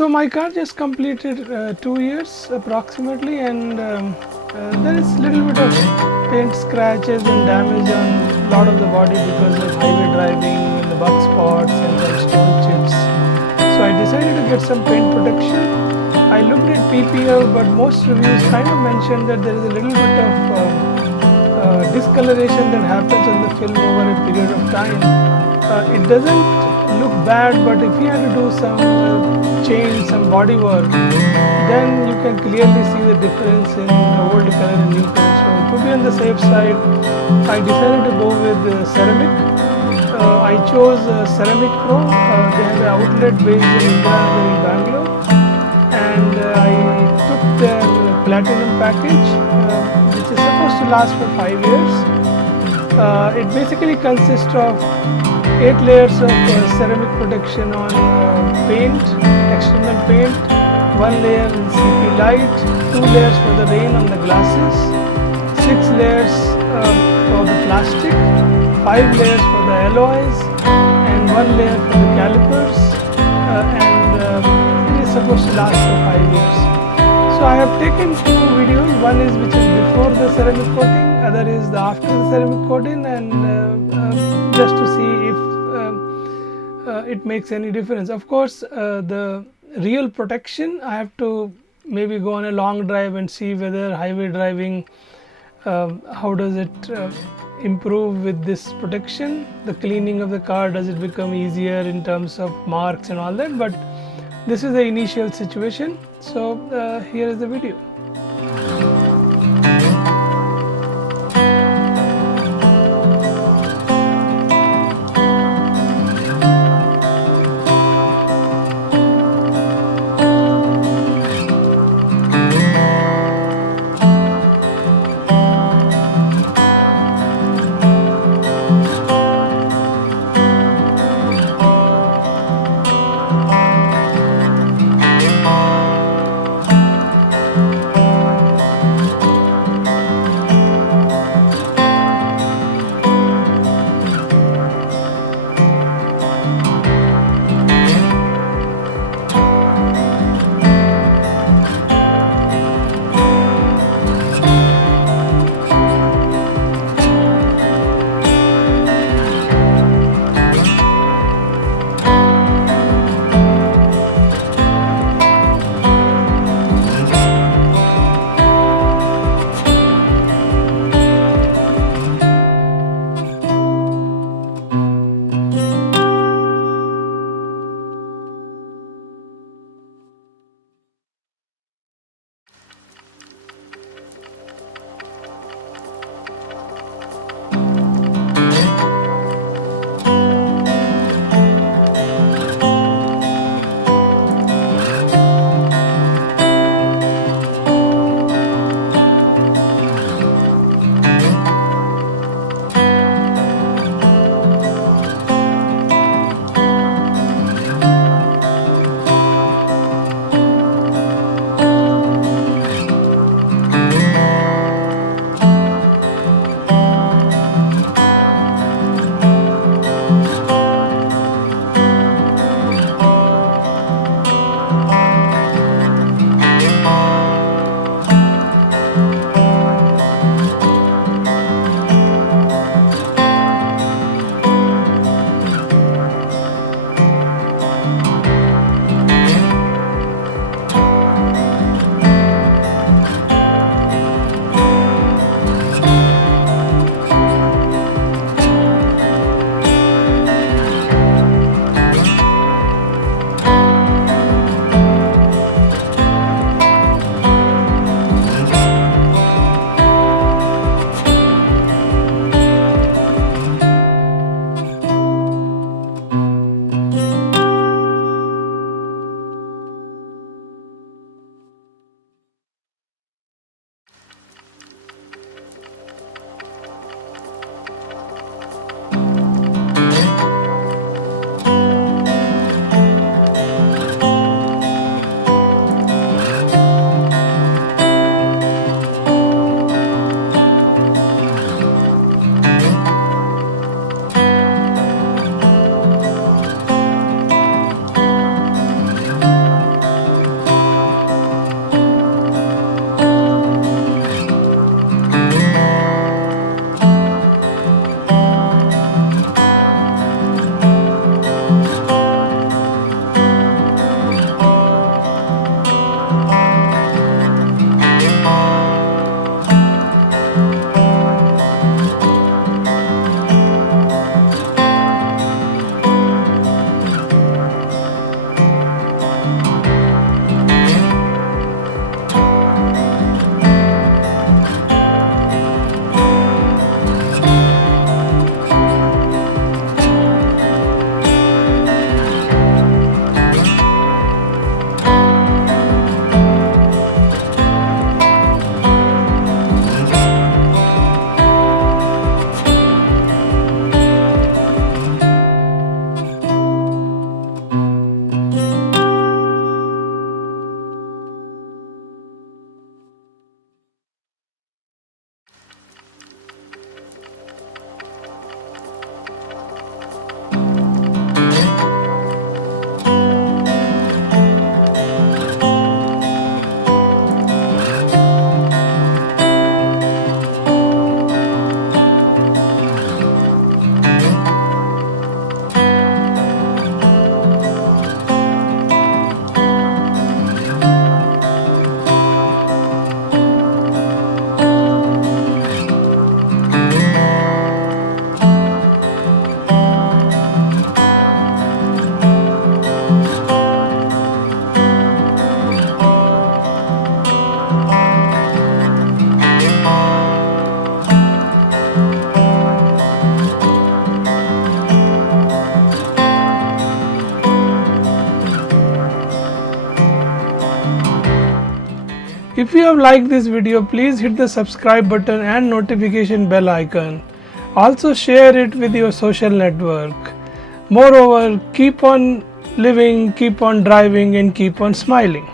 So my car just completed 2 years approximately, and there is little bit of paint scratches and damage on a lot of the body because of highway driving and the bug spots and some stone chips. So I decided to get some paint protection. I looked at PPL, but most reviews kind of mentioned that there is a little bit of discoloration that happens on the film over a period of time. It doesn't look bad, but if you had to do some change, some body work, then you can clearly see the difference in the old color and new color. So to be on the safe side, I decided to go with ceramic. I chose Ceramic Pro. They have an outlet based in India in Bangalore, and I took their platinum package, which is supposed to last for 5 years. It basically consists of 8 layers of ceramic protection on paint, external paint, 1 layer in CP light, 2 layers for the rain on the glasses, 6 layers for the plastic, 5 layers for the alloys, and 1 layer for the calipers, and it is supposed to last for 5 years. So I have taken 2 videos. One is which is before the ceramic coating, other is the after the ceramic coating, and just to see if it makes any difference. Of course, the real protection, I have to maybe go on a long drive and see whether highway driving, how does it improve with this protection. The cleaning of the car, does it become easier in terms of marks and all that, but this is the initial situation. So here is the video. If you have liked this video, please hit the subscribe button and notification bell icon. Also share it with your social network. Moreover, keep on living, keep on driving, and keep on smiling.